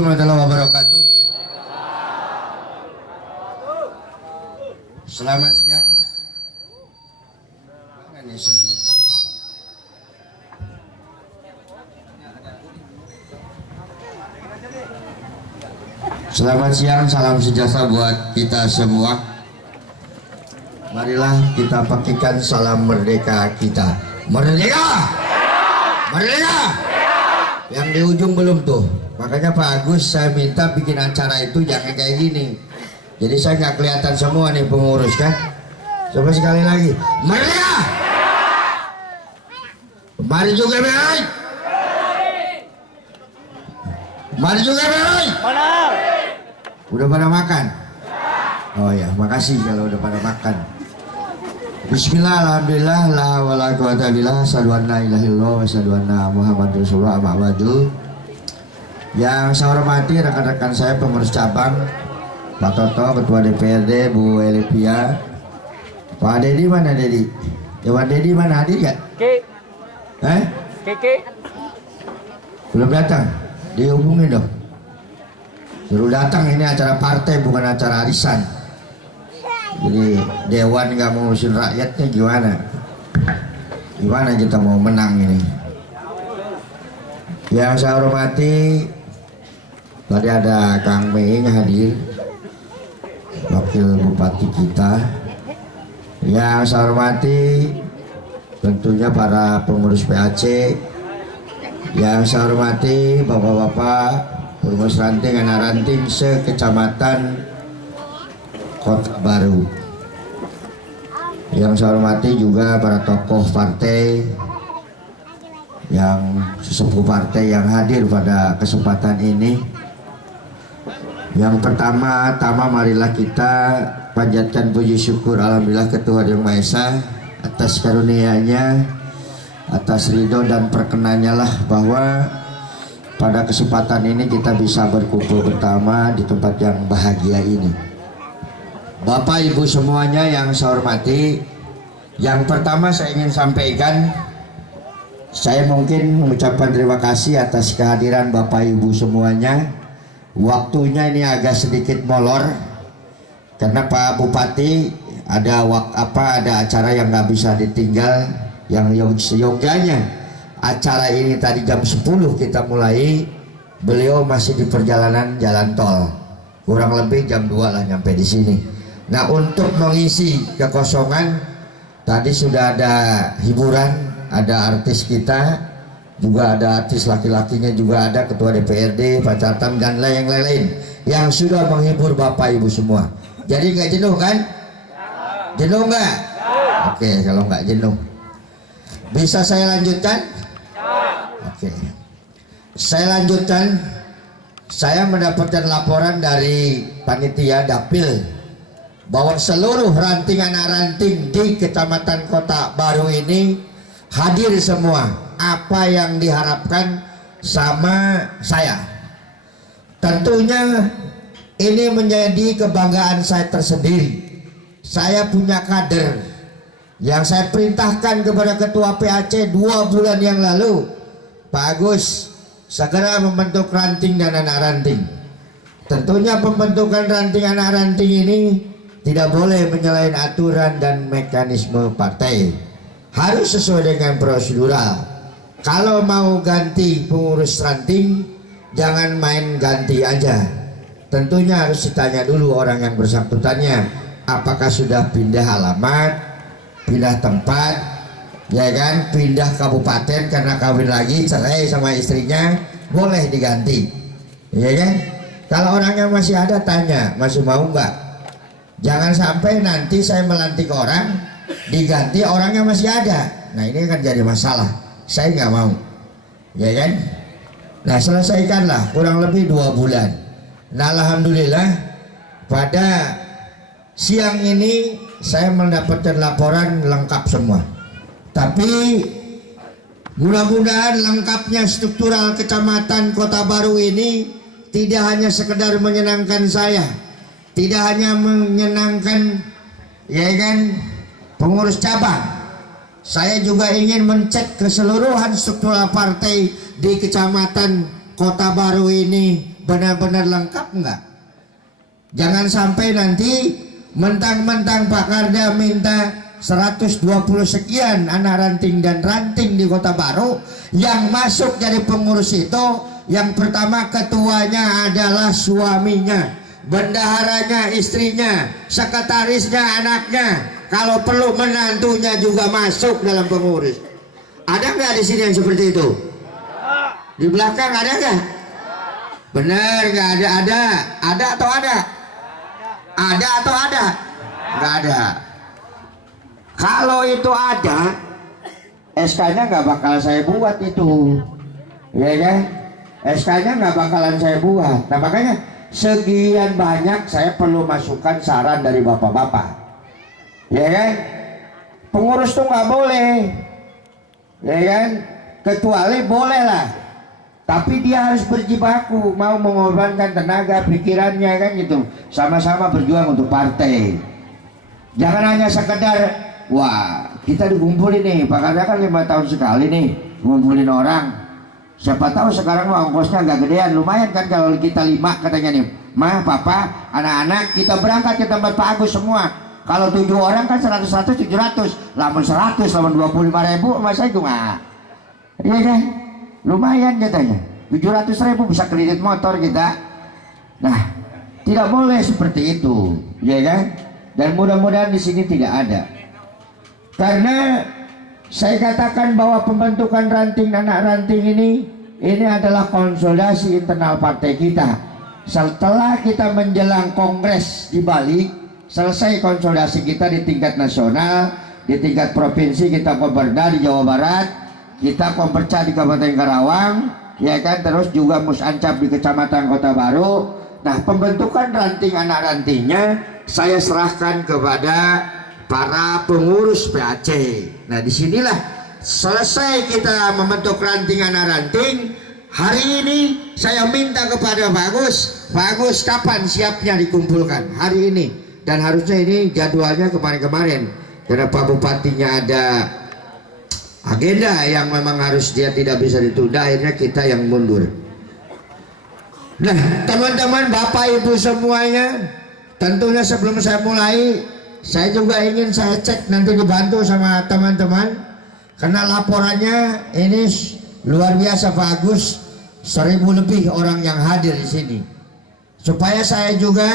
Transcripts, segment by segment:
Assalamualaikum warahmatullahi wabarakatuh. Selamat siang. Selamat siang, salam sejahtera buat kita semua. Marilah kita pakaikan salam merdeka kita. Merdeka! Merdeka! Yang di ujung belum tuh. Makanya Pak Agus saya minta bikin acara itu jangan kayak gini. Jadi saya nggak kelihatan semua nih pengurus kan. Coba sekali lagi. Merdeka! Mari juga baik. Mari juga baik. Udah pada makan? Oh ya, makasih kalau udah pada makan. Bismillah, alhamdulillah, la wala quwata billah, asyhadu an la ilaha illallah wa asyhadu anna Muhammadar Rasulullah, amma ba'du. Yang saya hormati rekan-rekan saya pengurus cabang, Pak Toto, Ketua DPRD, Bu Elipia, Pak Dedi mana Dedi? Dewan Dedi mana, hadir ya? Keke. Belum datang? Dihubungi dong. Suruh datang, ini acara partai bukan acara arisan. Jadi dewan nggak mau usul rakyatnya gimana? Gimana kita mau menang ini? Yang saya hormati, tadi ada Kang Meing hadir, wakil bupati kita. Yang saya hormati tentunya para pengurus PAC. Yang saya hormati bapak-bapak Pengurus ranting anak ranting sekecamatan Kota Baru. Yang saya hormati juga para tokoh partai, yang sesepuh partai yang hadir pada kesempatan ini. Yang pertama-tama marilah kita panjatkan puji syukur alhamdulillah ke Tuhan Yang Maha Esa atas karunia-Nya, atas ridho dan perkenannya lah bahwa pada kesempatan ini kita bisa berkumpul bersama di tempat yang bahagia ini. Bapak Ibu semuanya yang saya hormati, yang pertama saya ingin sampaikan, saya mungkin mengucapkan terima kasih atas kehadiran Bapak Ibu semuanya. Waktunya ini agak sedikit molor karena Pak Bupati ada acara yang nggak bisa ditinggal, yang seyogyanya. Acara ini tadi jam 10 kita mulai, beliau masih di perjalanan jalan tol, kurang lebih jam 2 lah nyampe di sini. Nah, untuk mengisi kekosongan tadi sudah ada hiburan, ada artis kita, juga ada artis laki-lakinya, juga ada Ketua DPRD, Pak Catam dan lain-lain yang sudah menghibur Bapak Ibu semua. Jadi nggak jenuh kan? Jenuh nggak? Oke, kalau nggak jenuh, bisa saya lanjutkan? Oke, saya lanjutkan. Saya mendapatkan laporan dari panitia dapil bahwa seluruh ranting anak ranting di Kecamatan Kota Baru ini hadir semua. Apa yang diharapkan sama saya, tentunya ini menjadi kebanggaan saya tersendiri. Saya punya kader yang saya perintahkan kepada Ketua PAC 2 bulan yang lalu, Pak Agus, segera membentuk ranting dan anak ranting. Tentunya pembentukan ranting anak ranting ini tidak boleh menyalahi aturan dan mekanisme partai. Harus sesuai dengan prosedural. Kalau mau ganti pengurus ranting, jangan main ganti aja. Tentunya harus ditanya dulu orang yang bersangkutannya, apakah sudah pindah alamat, pindah tempat, ya kan, pindah kabupaten karena kawin lagi, cerai sama istrinya, boleh diganti, ya kan. Kalau orangnya masih ada, tanya masih mau nggak. Jangan sampai nanti saya melantik orang diganti orangnya masih ada. Nah, ini kan jadi masalah. Saya nggak mau, ya kan. Nah, selesaikanlah kurang lebih 2 bulan. Nah, alhamdulillah pada siang ini saya mendapatkan laporan lengkap semua. Tapi mudah-mudahan lengkapnya struktural Kecamatan Kota Baru ini tidak hanya sekedar menyenangkan saya, tidak hanya menyenangkan, ya kan, pengurus cabang. Saya juga ingin mencek keseluruhan struktural partai di Kecamatan Kota Baru ini benar-benar lengkap enggak? Jangan sampai nanti mentang-mentang Pak Karda minta 120 sekian anak ranting dan ranting di Kota Baru, yang masuk jadi pengurus itu yang pertama ketuanya adalah suaminya, bendaharanya istrinya, sekretarisnya anaknya, kalau perlu menantunya juga masuk dalam pengurus. Ada nggak di sini yang seperti itu? Di belakang ada nggak? Benar nggak ada? Ada atau ada? Ada atau ada? Nggak ada. Kalau itu ada, SK-nya nggak bakal saya buat itu, ya kan? SK-nya nggak bakalan saya buat. Nah makanya sekian banyak saya perlu masukkan saran dari bapak-bapak, ya kan? Pengurus tuh nggak boleh, ya kan? Kecuali boleh lah, tapi dia harus berjibaku, mau mengorbankan tenaga, pikirannya kan gitu, sama-sama berjuang untuk partai. Jangan hanya sekedar wah kita dikumpulin nih, Pak Karda kan 5 tahun sekali nih ngumpulin orang. Siapa tahu sekarang ongkosnya agak gedean, lumayan kan kalau kita 5 katanya nih, mah papa anak-anak kita berangkat ke tempat Pak Agus semua. Kalau 7 orang kan 100 700, lamun 100 lamun 25.000 masa itu mah, iya kan lumayan katanya, 700.000 bisa kredit motor kita. Nah tidak boleh seperti itu, ya kan? Dan mudah-mudahan di sini tidak ada. Karena saya katakan bahwa pembentukan ranting anak ranting ini adalah konsolidasi internal partai kita. Setelah kita menjelang kongres di Bali, selesai konsolidasi kita di tingkat nasional, di tingkat provinsi kita Koperda di Jawa Barat, kita Komperca di Kabupaten Karawang, ya kan, terus juga Musancap di Kecamatan Kota Baru. Nah pembentukan ranting anak rantingnya saya serahkan kepada para pengurus PAC. Nah disinilah selesai kita membentuk ranting anak ranting. Hari ini saya minta kepada Pak Agus kapan siapnya dikumpulkan? Hari ini, dan harusnya ini jadwalnya kemarin-kemarin karena Pak Bupatinya ada agenda yang memang harus dia tidak bisa ditunda, akhirnya kita yang mundur. Nah teman-teman Bapak Ibu semuanya, tentunya sebelum saya mulai saya juga ingin saya cek, nanti dibantu sama teman-teman karena laporannya ini luar biasa Pak Agus, 1000 lebih orang yang hadir di sini. Supaya saya juga,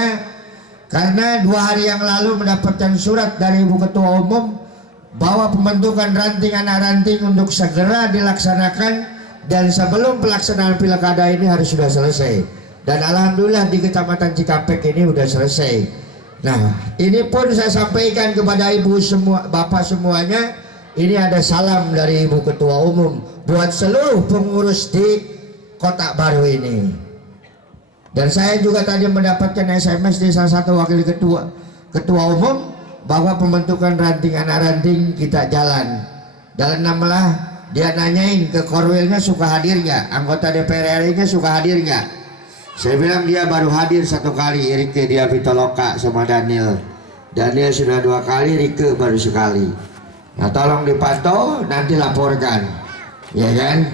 karena 2 hari yang lalu mendapatkan surat dari Ibu Ketua Umum bahwa pembentukan ranting anak ranting untuk segera dilaksanakan dan sebelum pelaksanaan pilkada ini harus sudah selesai. Dan alhamdulillah di Kecamatan Cikampek ini sudah selesai. Nah ini pun saya sampaikan kepada ibu semua, bapak semuanya, ini ada salam dari Ibu Ketua Umum buat seluruh pengurus di Kota Baru ini. Dan saya juga tadi mendapatkan SMS dari salah satu wakil ketua umum bahwa pembentukan ranting anak ranting kita jalan. Dan namalah dia nanyain ke Korwilnya suka hadir nggak, anggota DPR RI nya suka hadir nggak. Saya bilang dia baru hadir 1 kali, Rike dia Vitoloka sama Daniel sudah 2 kali, Rike baru sekali. Nah tolong dipantau, nanti laporkan, ya kan?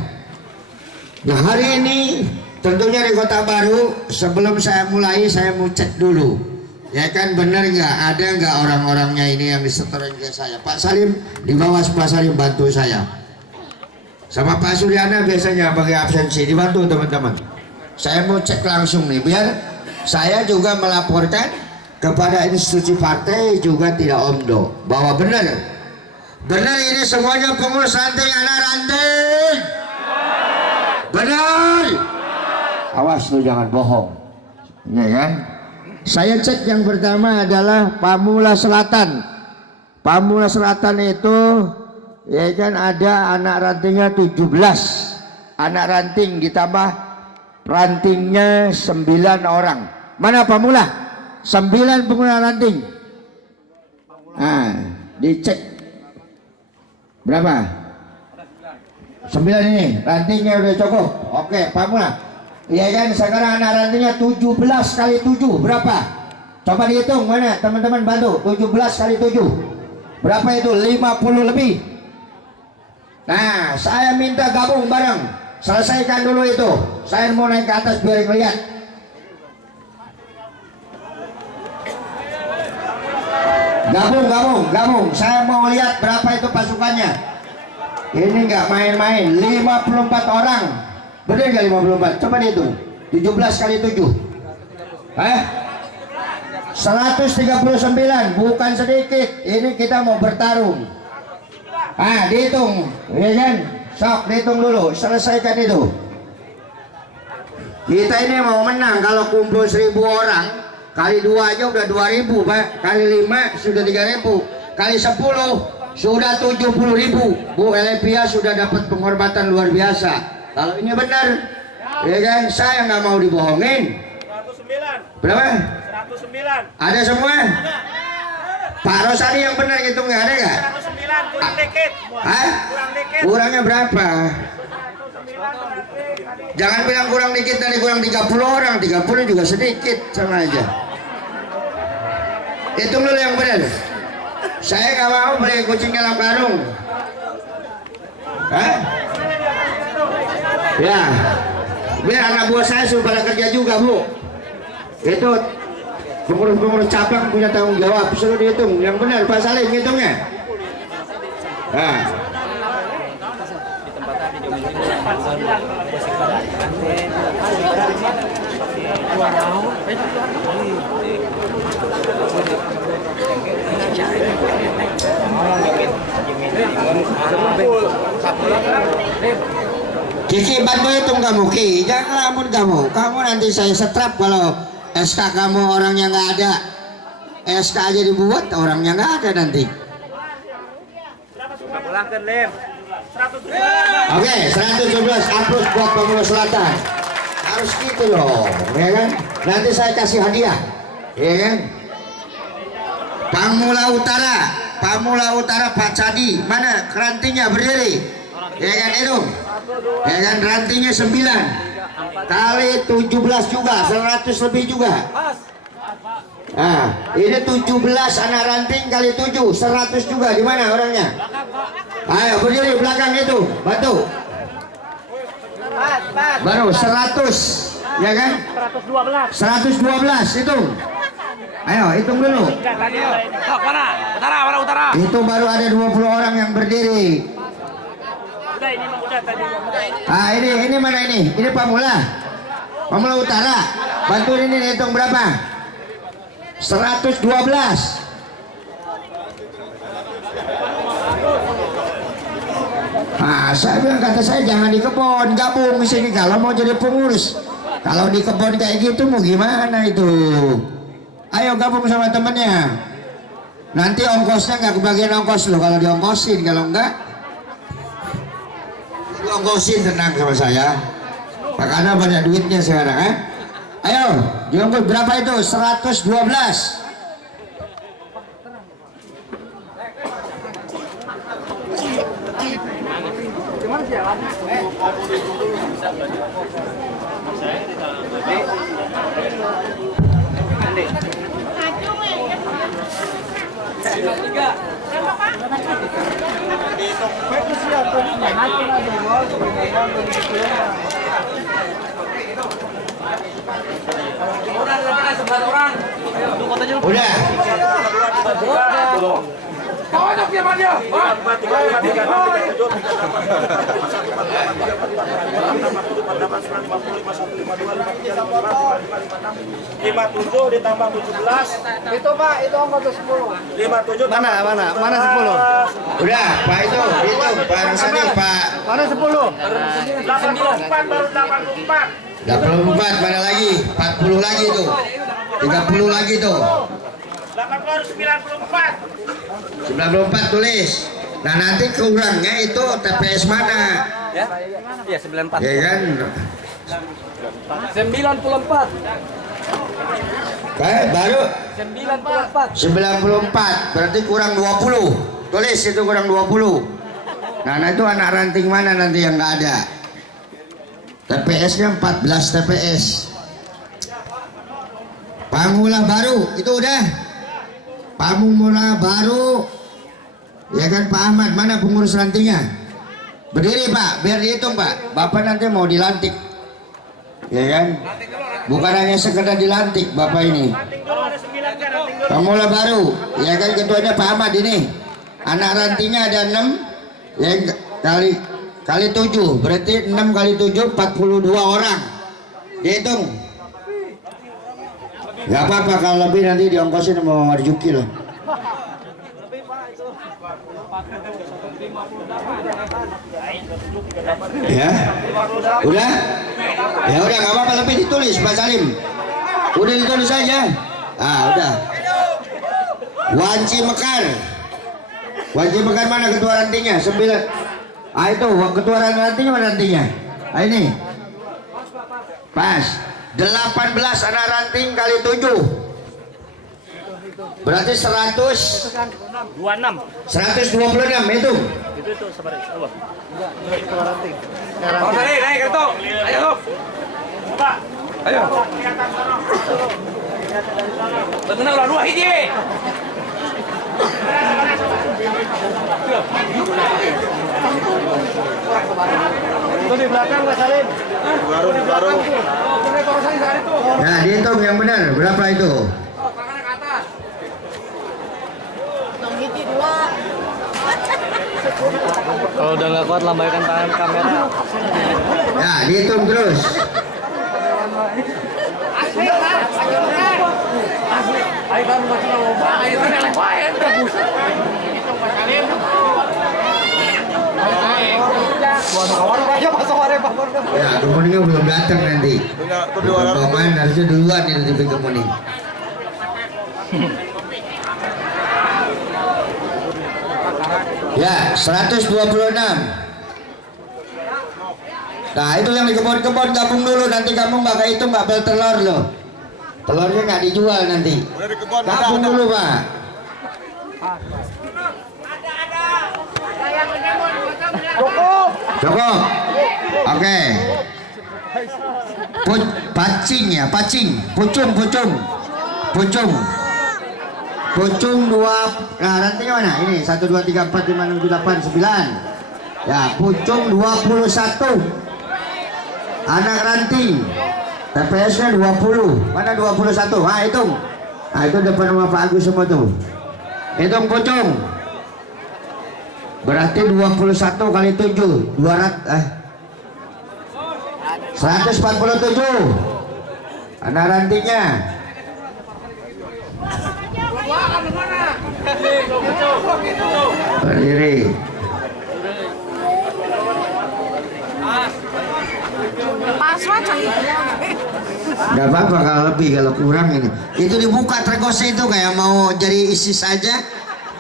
Nah hari ini tentunya di Kota Baru, sebelum saya mulai saya mau cek dulu, ya kan, benar nggak, ada nggak orang-orangnya ini yang disetorkan ke saya. Pak Salim di bawah, Pak Salim bantu saya, sama Pak Suryana biasanya bagi absensi, dibantu teman-teman. Saya mau cek langsung nih, biar saya juga melaporkan kepada institusi partai juga tidak omdo bahwa benar ini semuanya pengurus ranting anak ranting. Benar. Awas lu jangan bohong, ya kan? Saya cek yang pertama adalah Pamula Selatan. Pamula Selatan itu ya kan ada anak rantingnya 17 anak ranting, ditambah rantingnya 9 orang. Mana Pamula? 9 pengguna ranting. Nah, dicek berapa? 9 ini rantingnya udah cukup. Oke, Pamula. Iya kan, sekarang anak rantingnya 17 kali 7 berapa? Coba dihitung, mana teman-teman bantu. 17 kali 7 berapa itu? 50 lebih. Nah, saya minta gabung bareng, selesaikan dulu itu. Saya mau naik ke atas biar lihat Gabung. Saya mau lihat berapa itu pasukannya. Ini nggak main-main. 54 orang. Bener nggak 54? Coba dihitung. 17 kali 7. 139. Bukan sedikit. Ini kita mau bertarung. Dihitung. Ya kan? Sok dihitung dulu. Selesaikan itu. Kita ini mau menang. Kalau kumpul 1000 orang, kali 2 aja udah 2000, Pak. Kali 5 sudah 3000. Kali 10 sudah 70.000. Bu Elevia sudah dapat penghormatan luar biasa. Kalau ini benar, ya kan? Saya nggak mau dibohongin. 109. Berapa? 109. Ada semua? Pak Rosadi yang benar itu nggak ada nggak? 109 kurang dikit. Kurang dikit. Kurangnya berapa? Jangan bilang kurang dikit, tadi kurang 30 orang. 30 juga sedikit, sama aja. Hitung dulu yang benar. Saya nggak mau beli kucing dalam karung. Ya, biar anak buah saya suruh pada kerja juga, Bu. Itu pengurus-pengurus cabang punya tanggung jawab. Suruh dihitung yang benar, Pak Salim hitungnya. Kiki bantu hitung kamu, Ki. Jangan lamun kamu nanti saya setrap kalau SK kamu orangnya nggak ada. SK aja dibuat orangnya nggak ada nanti. Pulangkan Lem. 117. Oke, 117 aplaus buat Pamula Selatan. Harus gitu loh, ya kan? Nanti saya kasih hadiah, ya kan? Pamula Utara Pak Cadi, mana kerantingnya berdiri? Ya kan itu? Ya kan rantingnya 9 kali 17 juga, 100 lebih juga. Ini 17 anak ranting kali 7, 100 juga. Di mana orangnya? Ayo berdiri belakang itu, bantu. Baru 100, ya kan? 112 hitung. Ayo hitung dulu. Utara. Itu baru ada 20 orang yang berdiri. Ini mana ini? Ini Pamula Utara. Bantuin ini hitung berapa? 112. Saya bilang kata saya jangan di kebun, gabung di sini kalau mau jadi pengurus. Kalau di kebun kayak gitu mau gimana itu? Ayo gabung sama temennya. Nanti ongkosnya nggak kebagian ongkos loh kalau diongkosin, kalau enggak diongkosin tenang sama saya. Karena banyak duitnya sekarang, Ayo, diongkos berapa itu? 112. Udah. Banyak dia manja. 57 ditambah 17. Itu Pak, itu ongkos 10. 57 Mana 10? Udah, Pak itu Pak Rasani, Pak. Mana 10? 84 baru 84. 84 mana lagi? 40 lagi tuh. 30 lagi tuh. 80 94. 94 tulis. Nah nanti kurangnya itu TPS mana? Ya? Iya 94. Ya kan? 94. Baru 94. 94. Berarti kurang 20. Tulis itu kurang 20. Nah itu anak ranting mana nanti yang nggak ada? TPS-nya 14 TPS. Pamula baru itu udah. Pamula baru. Ya kan Pak Ahmad, mana pengurus rantingnya? Berdiri Pak, biar dihitung Pak. Bapak nanti mau dilantik. Ya kan? Bukan hanya sekedar dilantik Bapak ini. Ranting dulu ada 9 Pemula baru, ya kan ketuanya Pak Ahmad ini. Anak rantingnya ada 6, ya kali 7, berarti 6 kali 7 42 orang. Dihitung. Gak apa-apa kalau lebih nanti diongkosin sama Marjuki loh. Ya, udah, ya udah nggak apa-apa lebih ditulis Pak Salim. Udah ditulis saja. Ah udah. Wanci Mekar. Wanci Mekar mana ketua rantingnya? 9. Ah itu ketua rantingnya mana rantingnya? Ah ini. Pas. 18 anak ranting kali 7. Berarti 126 itu. Itu sabar. Oh, sorry, naik kerto. Ayo. Coba. Ayo. Kelihatan sana. Tenang lah, 2 hiji. Itu di belakang Mas Salim. Baru. Nah dihitung yang benar berapa itu? Tangannya ke atas. Kalau udah nggak kuat lambaikan tangan kamera. Ya dihitung terus. Ayo kan masih loba, ayo kan eleh wae udah buset. Itu Mas Salim. Ya kemudian belum datang nanti. Rombongan harusnya duluan ini TV kemudian. Ya 126. Nah itu yang di kebun-kebun gabung dulu, nanti kamu bakal itu mbak bel telur loh. Telurnya nggak dijual nanti. Gabung dulu Pak. Cukup. Oke. Pacing ya, pucung. Pucung 2. Nah, rantingnya mana? Ini 1 2 3 4 5 6 7 8 9. Ya, pucung 21. Anak ranting. TPS-nya 20. Mana 21? Ah, hitung. Ah, itu depan rumah Pak Agus semua tuh. Hitung pucung. Berarti 21 kali 7 147 anak rantingnya. Berdiri. Gak apa-apa kalau lebih, kalau kurang ini. Itu dibuka tergosnya itu kayak mau jadi isi saja.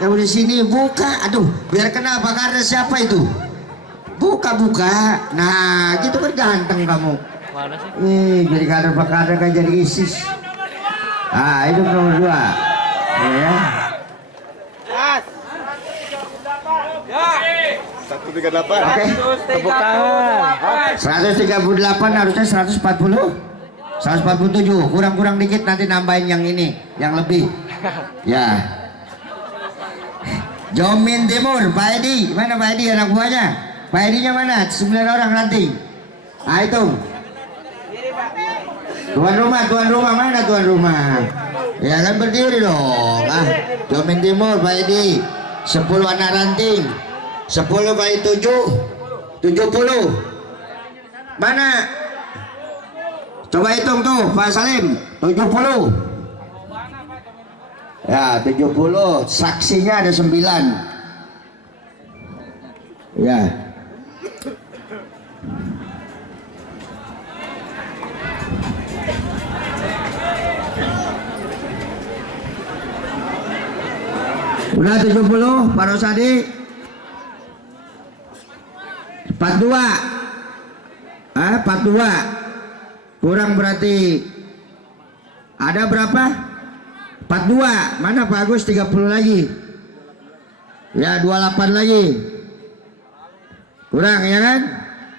Kamu di sini buka, aduh, biar kena bakar siapa itu? Buka. Nah, gitu kan ganteng kamu. Mana sih? Jadi kader bakar kan jadi ISIS. Ah, itu nomor 2. Ya. 138. Oke. Tepuk tangan. 138 harusnya 140. 147. Kurang dikit nanti nambahin yang ini, yang lebih. Ya. Jomin Timur, Pak Edi, mana Pak Edi anak buahnya? Pak Edinya mana? 9 orang nanti. Nah itu. Tuan rumah mana tuan rumah? Ya kan berdiri dong. Ah, Jomin Timur, Pak Edi, 10 anak ranting, 10 kali 7, 70. Mana? Coba hitung tuh, Pak Salim, 70. Ya 70, saksinya ada 9. Ya. Udah 70, Pak Rosadi 42. 42. Kurang berarti ada berapa? 42. Mana Pak Agus? 30 lagi. Ya 28 lagi. Kurang ya kan?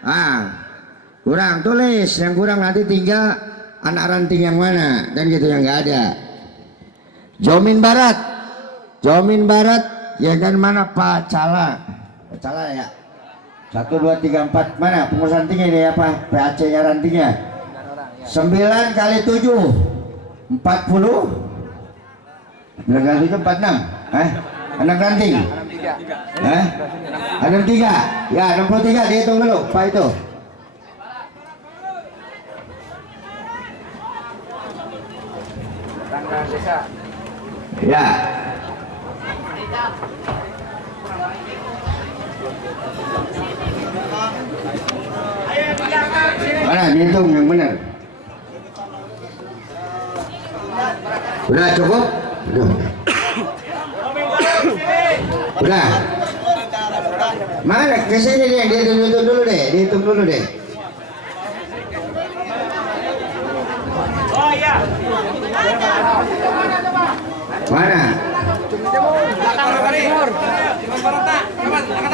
Ah, kurang, tulis yang kurang, nanti tinggal anak ranting yang mana dan gitu yang nggak ada. Jomin Barat ya kan, mana Pak Cala ya. 1 2 3 4 mana pengurus rantingnya ini apa? PAC nya rantingnya 9 kali 7 40. Anak ranting itu 46. Anak ranting. 63. Ya, 63 dihitung dulu, Pak itu. Ya. Mana dihitung yang benar? Udah cukup? Udah. Mana kesini deh, dihitung dulu deh, dihitung dulu deh. Oh iya. Mana?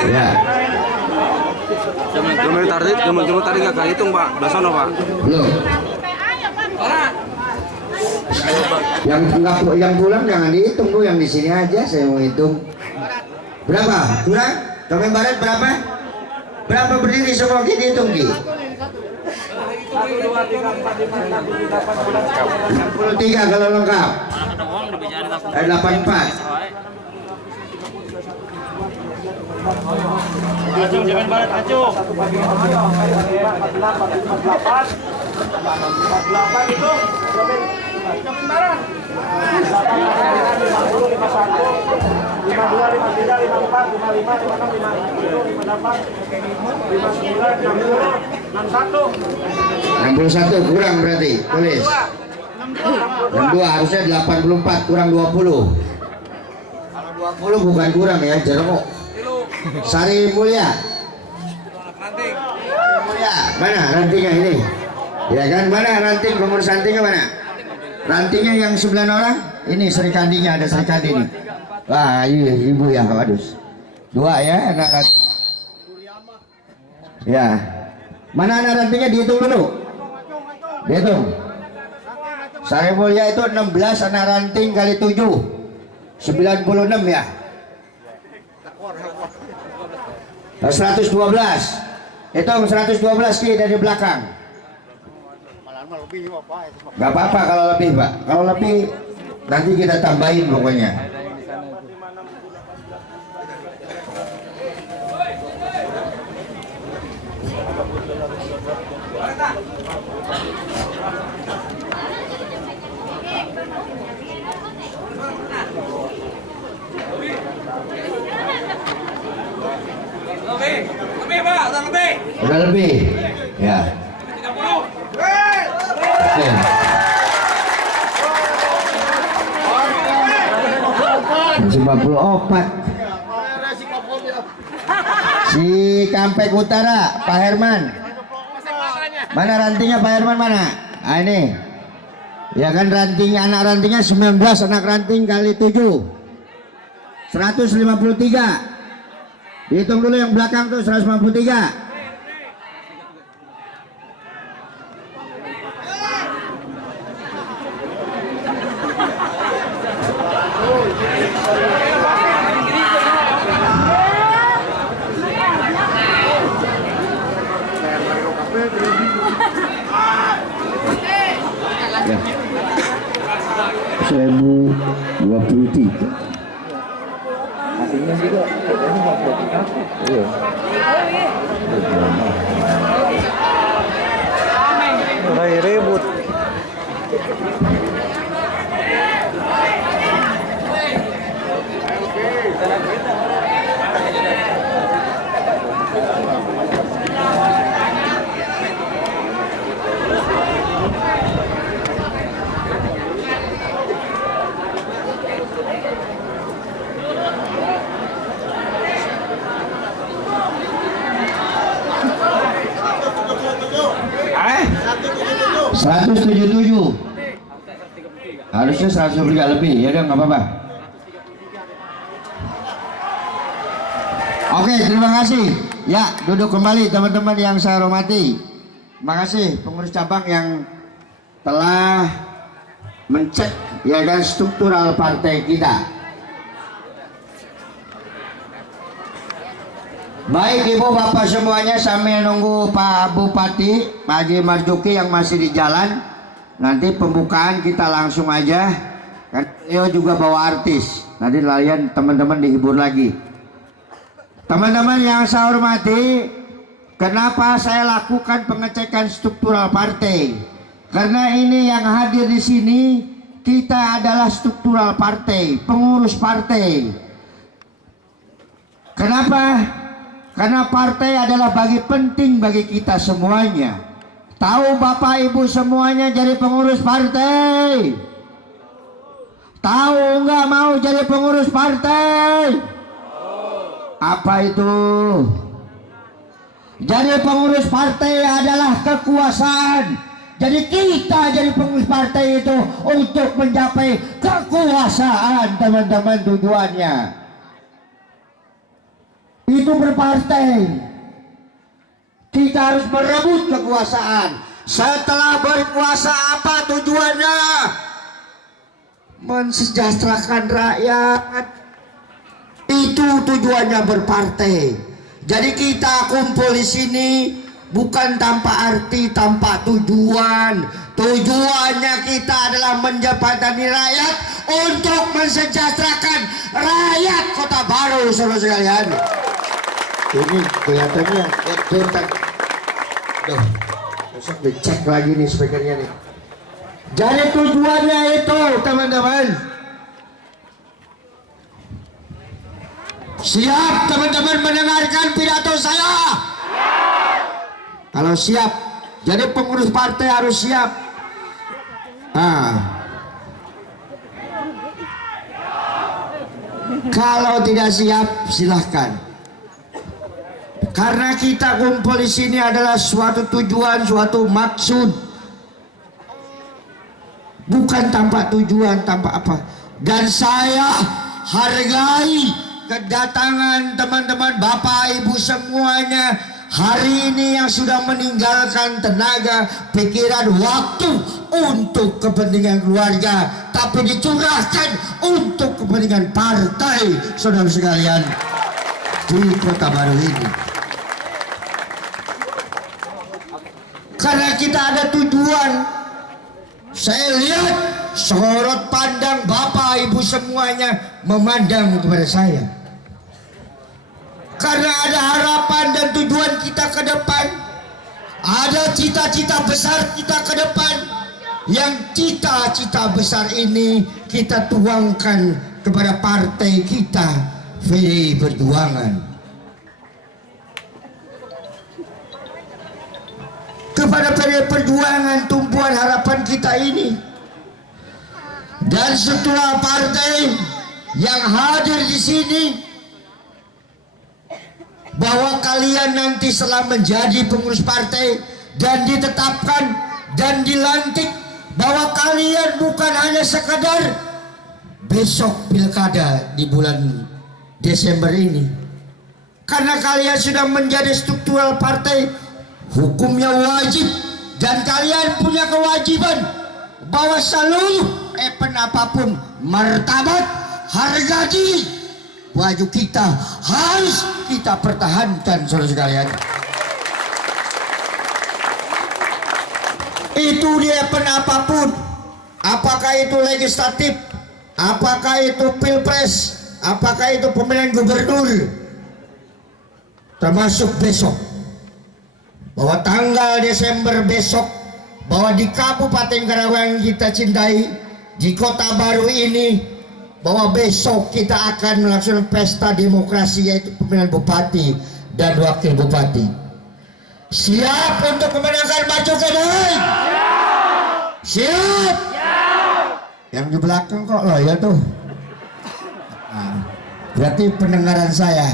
Ya. Cuma tadi nggak kehitung Pak, udah sono Pak. Belum. Yang pulang jangan dihitung Bu, yang di sini aja saya mau hitung. Berapa? Kurang? Tomeng Barat berapa? Berapa berdiri semua Ki dihitung Ki? 63 kalau lengkap. 84. Acung, jangan barat acung. 48 itu. Barat. 61 kurang berarti, tulis. 62 harusnya 84 kurang 20. Kalau 20 bukan kurang ya, jeruk. Sari Mulia. Mulia, mana rantingnya ini? Ya kan, mana ranting, pengurus rantingnya mana? Rantingnya yang 9 orang? Ini serikandinya, ada serikandi nih. Wah, iya, ibu ya, waduh. 2 ya, anak. Ya. Mana anak rantingnya dihitung dulu. Dihitung. Sari Mulia itu 16 anak ranting kali 7. 96 ya. 112. Hitung 112 Ki dari belakang. Gak apa-apa kalau lebih Pak. Kalau lebih nanti kita tambahin pokoknya. Lebih Pak, udah lebih. Udah lebih. Ya. 30. Oke. Masih 54. Si Kampek Utara, Pak Herman. Mana rantingnya Pak Herman mana? Ah ini. Ya kan rantingnya, anak rantingnya 19 anak ranting kali 7. 153. Hitung dulu yang belakang tuh 153. Ya. 1023. Aslinya juga iya. Mulai ribut. Eh? 177. Harusnya 103 lebih, ya udah nggak apa-apa. Oke, terima kasih. Ya, duduk kembali teman-teman yang saya hormati. Terima kasih pengurus cabang yang telah mencek ya kan struktural partai kita. Baik Ibu Bapak semuanya, sambil nunggu Pak Bupati Pak Haji Marzuki yang masih di jalan. Nanti pembukaan kita langsung aja Kan beliau juga bawa artis. Nanti kalian teman-teman dihibur lagi. Teman-teman yang saya hormati, kenapa saya lakukan pengecekan struktural partai? Karena ini yang hadir di sini kita adalah struktural partai, pengurus partai. Kenapa? Karena partai adalah penting bagi kita semuanya. Tahu Bapak Ibu semuanya jadi pengurus partai? Tahu nggak mau jadi pengurus partai? Apa itu? Jadi pengurus partai adalah kekuasaan. Jadi kita jadi pengurus partai itu untuk mencapai kekuasaan, teman-teman, tujuannya. Itu berpartai. Kita harus merebut kekuasaan. Setelah berkuasa apa tujuannya? Mensejahterakan rakyat. Itu tujuannya berpartai. Jadi kita kumpul di sini bukan tanpa arti, tanpa tujuan. Tujuannya kita adalah menjembatani rakyat untuk mensejahterakan rakyat Kota Baru, saudara sekalian. Ini kelihatannya ekor tak. Duh, harus dicek lagi nih speakernya nih. Jadi tujuannya itu, teman-teman. Siap teman-teman mendengarkan pidato saya? Kalau siap, jadi pengurus partai harus siap. Kalau tidak siap, silahkan. Karena kita kumpul di sini adalah suatu tujuan, suatu maksud. Bukan tanpa tujuan, tanpa apa. Dan saya hargai kedatangan teman-teman Bapak Ibu semuanya hari ini yang sudah meninggalkan tenaga, pikiran, waktu untuk kepentingan keluarga, tapi dicurahkan untuk kepentingan partai, saudara sekalian, di Kota Baru ini. Karena kita ada tujuan. Saya lihat sorot pandang Bapak Ibu semuanya memandang kepada saya. Karena ada harapan dan tujuan kita ke depan. Ada cita-cita besar kita ke depan. Yang cita-cita besar ini kita tuangkan kepada partai kita, PDI Perjuangan. Kepada PDI Perjuangan tumpuan harapan kita ini. Dan setelah partai yang hadir di sini, bahwa kalian nanti setelah menjadi pengurus partai dan ditetapkan dan dilantik, bahwa kalian bukan hanya sekadar besok pilkada di bulan Desember ini, karena kalian sudah menjadi struktural partai, hukumnya wajib, dan kalian punya kewajiban bahwa seluruh event apapun, martabat, harga diri, baju kita harus kita pertahankan, saudara sekalian. Itu di event apapun, apakah itu legislatif, apakah itu pilpres, apakah itu pemilihan gubernur, termasuk besok, bahwa tanggal Desember besok, bahwa di Kabupaten Karawang kita cintai, di Kota Baru ini, bahwa besok kita akan melaksanakan pesta demokrasi, yaitu pemilihan bupati dan wakil bupati. Siap untuk memenangkan maju ke depan? Siap? Yang di belakang kok loyal tuh? Nah, berarti pendengaran saya.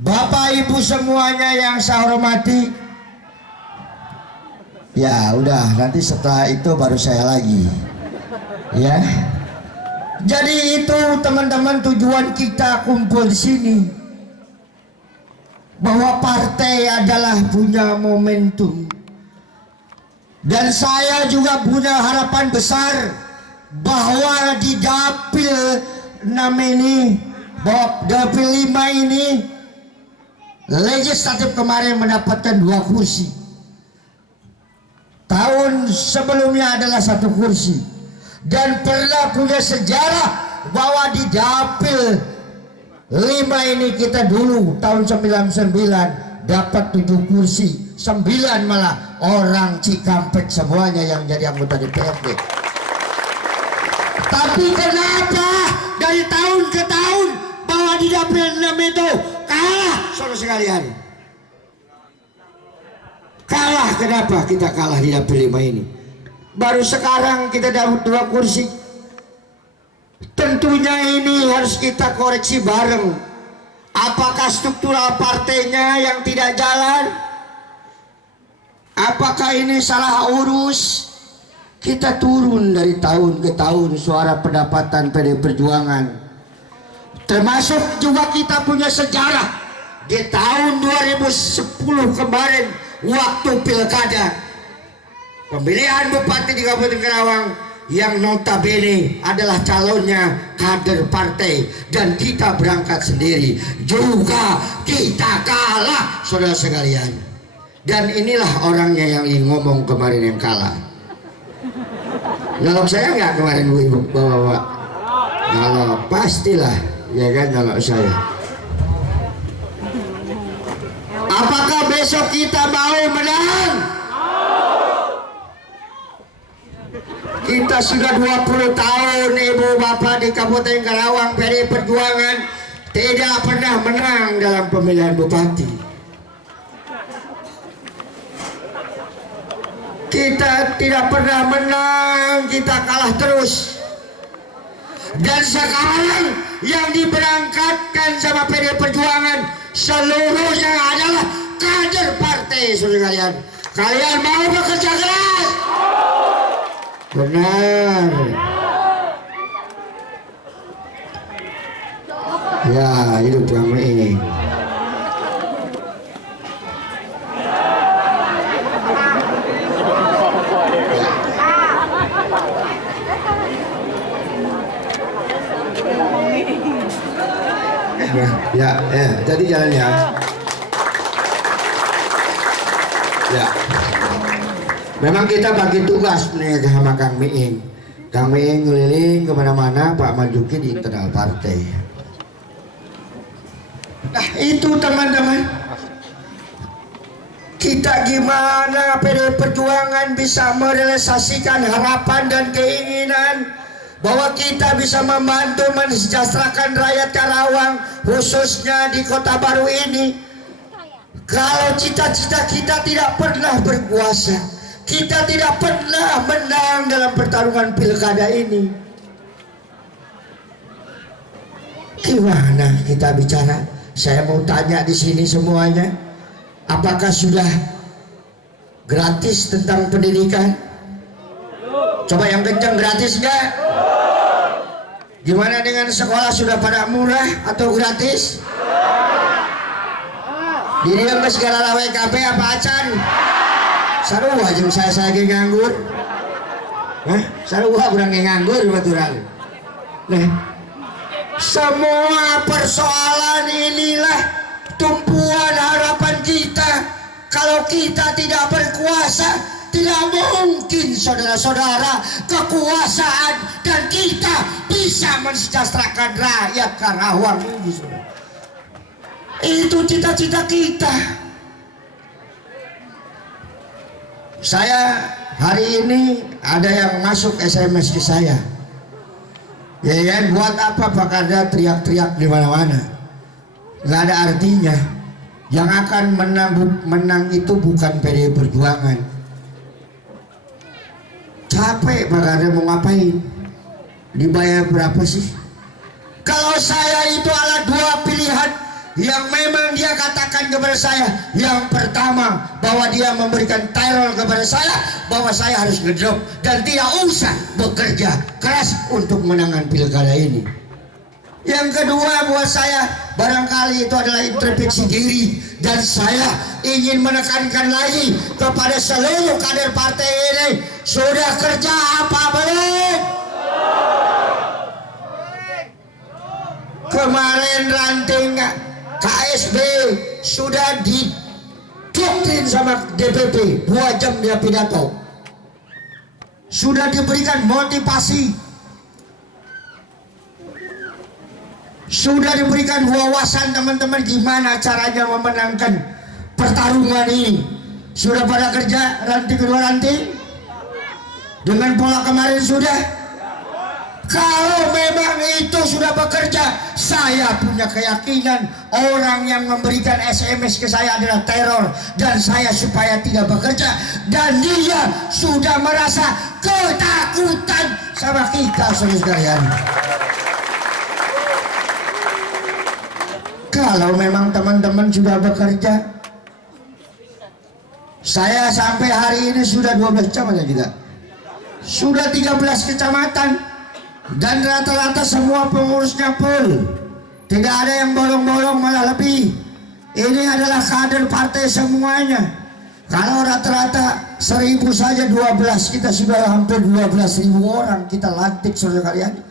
Bapak Ibu semuanya yang saya hormati, ya udah, nanti setelah itu baru saya lagi, ya. Jadi itu teman-teman tujuan kita kumpul di sini, bahwa partai adalah punya momentum, dan saya juga punya harapan besar bahwa di dapil 6 ini, bahwa dapil 5 ini, legislatif kemarin mendapatkan 2 kursi. Tahun sebelumnya adalah 1 kursi. dan pernah punya sejarah bahwa di Dapil 5 ini kita dulu tahun 99 dapat 7 kursi, 9 malah orang Cikampek semuanya yang jadi anggota DPRD. Tapi kenapa dari tahun ke tahun bahwa di Dapil 6 itu kalah, saudara sekalian? Kalah, kenapa kita kalah di Dapil 5 ini? Baru sekarang kita dapat 2 kursi. Tentunya ini harus kita koreksi bareng. Apakah struktural partainya yang tidak jalan? Apakah ini salah urus? Kita turun dari tahun ke tahun suara pendapatan PD Perjuangan. Termasuk juga kita punya sejarah di tahun 2010 kemarin waktu pilkada pemilihan bupati di Kabupaten Karawang yang notabene adalah calonnya kader partai dan kita berangkat sendiri juga kita kalah, saudara sekalian. Dan inilah orangnya yang ngomong kemarin yang kalah. Nyolok saya nggak kemarin Bu Ibu bawa-bawa? Nyolok pastilah, ya kan, nyolok saya. Apakah besok kita mau menang? Kita sudah 20 tahun Ibu Bapak di Kabupaten Karawang PD Perjuangan tidak pernah menang dalam pemilihan bupati. Kita tidak pernah menang, kita kalah terus. Dan sekarang yang diberangkatkan sama PD Perjuangan seluruhnya adalah kader partai, saudara sekalian. Kalian mau bekerja keras? Benar. Ya, hidup kami. Ya, jadi jalan ya. Ya. Memang kita bagi tugas nih sama Kang Miing. Kang Miing ngeliling kemana-mana, Pak Marzuki di internal partai. Nah itu teman-teman. Kita gimana PD Perjuangan bisa merealisasikan harapan dan keinginan bahwa kita bisa membantu mensejahterakan rakyat Karawang khususnya di Kota Baru ini. Kalau cita-cita kita tidak pernah berkuasa, kita tidak pernah menang dalam pertarungan pilkada ini, gimana kita bicara? Saya mau tanya di sini semuanya, apakah sudah gratis tentang pendidikan? Coba yang kencang, gratis nggak? Gimana dengan sekolah, sudah pada murah atau gratis? Diri yang segala WKP apa acan? Sarua jeung saya ge nganggur. Sarua urang ge nganggur baturan. Nah, semua persoalan inilah tumpuan harapan kita. Kalau kita tidak berkuasa, tidak mungkin saudara-saudara kekuasaan dan kita bisa mensejahterakan rakyat Karawang ini. Itu cita-cita kita. Saya hari ini ada yang masuk SMS ke saya. Ya kan, buat apa Pak Kada teriak-teriak di mana-mana? Nggak ada artinya. Yang akan menang itu bukan PD Perjuangan. Capek Pak Kada mau ngapain? Dibayar berapa sih? Kalau saya itu ada 2 pilihan yang memang dia katakan kepada saya. Yang pertama, bahwa dia memberikan teror kepada saya, bahwa saya harus ngedrop dan tidak usah bekerja keras untuk menangkan pilkada ini. Yang kedua, buat saya barangkali itu adalah introspeksi diri, dan saya ingin menekankan lagi kepada seluruh kader partai ini, sudah kerja apa belum? Kemarin ranting KSB sudah didoktrin sama DPP, 2 jam dia pidato. sudah diberikan motivasi, sudah diberikan wawasan teman-teman gimana caranya memenangkan pertarungan ini. Sudah pada kerja ranting kedua ranting dengan pola kemarin sudah. Kalau memang itu sudah bekerja, saya punya keyakinan orang yang memberikan SMS ke saya adalah teror dan saya supaya tidak bekerja, dan dia sudah merasa ketakutan sama kita saudara-saudara. Kalau memang teman-teman sudah bekerja, saya sampai hari ini sudah 12 kecamatan juga, sudah 13 kecamatan. Dan rata-rata semua pengurusnya full, tidak ada yang bolong-bolong, malah lebih. Ini adalah kader partai semuanya. Kalau rata-rata 1000 saja 12, kita sudah hampir 12.000 orang kita lantik saudara kalian.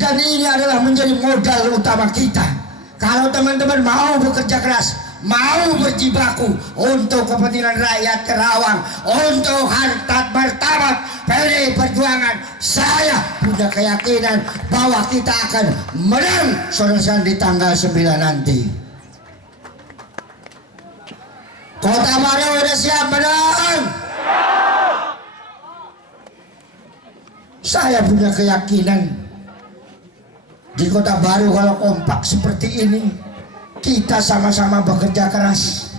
Dan ini adalah menjadi modal utama kita. Kalau teman-teman mau bekerja keras, mau berjibaku untuk kepentingan rakyat Karawang, untuk harkat martabat PDI Perjuangan, saya punya keyakinan bahwa kita akan menang saudara di tanggal 9 nanti. Kota Baru udah siap menang. Saya punya keyakinan di Kota Baru kalau kompak seperti ini, kita sama-sama bekerja keras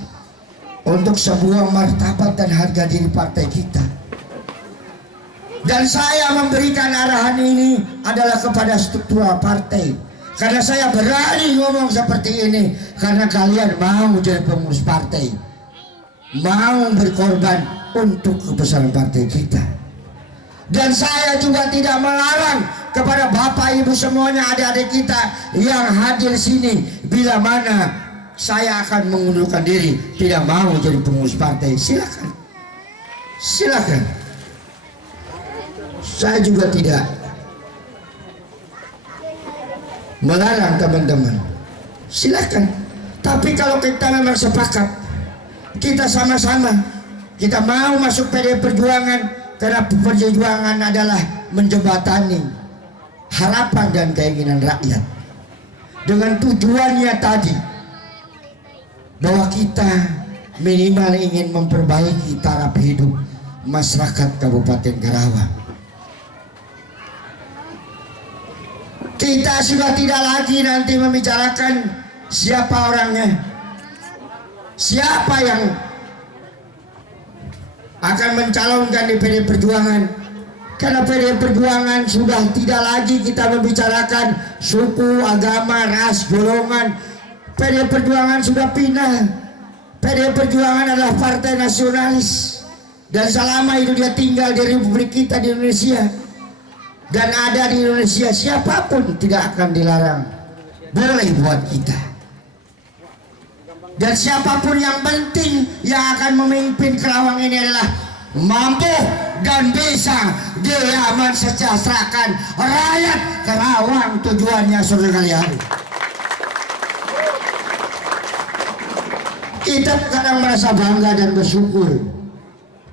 untuk sebuah martabat dan harga diri partai kita. Dan saya memberikan arahan ini adalah kepada struktural partai, karena saya berani ngomong seperti ini karena kalian mau jadi pengurus partai, mau berkorban untuk kebesaran partai kita. Dan saya juga tidak melarang kepada bapak ibu semuanya, adik-adik kita yang hadir sini, bila mana saya akan mengundurkan diri, tidak mau jadi pengurus partai, silakan, silakan. Saya juga tidak melarang teman-teman, silakan. Tapi kalau kita memang sepakat, kita sama-sama, kita mau masuk PDI Perjuangan, karena perjuangan adalah menjembatani harapan dan keinginan rakyat dengan tujuannya tadi bahwa kita minimal ingin memperbaiki taraf hidup masyarakat Kabupaten Karawang. Kita sudah tidak lagi nanti membicarakan siapa orangnya, siapa yang akan mencalonkan di PDI Perjuangan, karena PDI Perjuangan sudah tidak lagi kita membicarakan suku, agama, ras, golongan. PDI Perjuangan sudah pindah. PDI Perjuangan adalah partai nasionalis, dan selama itu dia tinggal di Republik kita di Indonesia dan ada di Indonesia, siapapun tidak akan dilarang boleh buat kita. Dan siapapun yang penting yang akan memimpin Karawang ini adalah mampu dan bisa dia mensejahterakan rakyat Karawang, tujuannya saudara kalian. Kita kadang merasa bangga dan bersyukur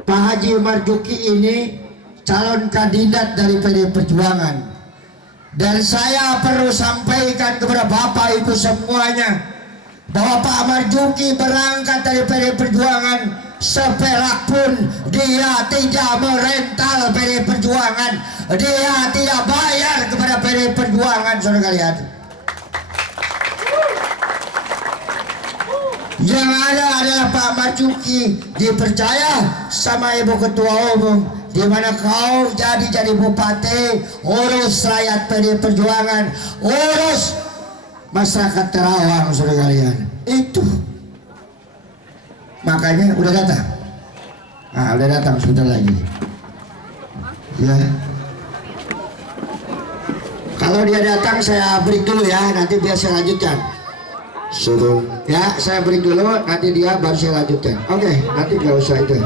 Pak Haji Marzuki ini calon kandidat dari PDI Perjuangan, dan saya perlu sampaikan kepada bapak ibu semuanya bahwa Pak Marzuki berangkat dari PDI Perjuangan, seperak pun dia tidak merental PDI Perjuangan, dia tidak bayar kepada PDI Perjuangan saudara kalian. Yang ada adalah Pak Marzuki dipercaya sama Ibu Ketua Umum, di mana kau jadi bupati, urus rakyat PDI Perjuangan, urus masyarakat Karawang saudara kalian. Itu makanya udah datang. Nah, udah datang sebentar lagi ya. Kalau dia datang saya break dulu ya, nanti biar saya lanjutkan. Suruh ya, saya break dulu, nanti dia baru saya lanjutkan. Oke, nanti nggak usah itu.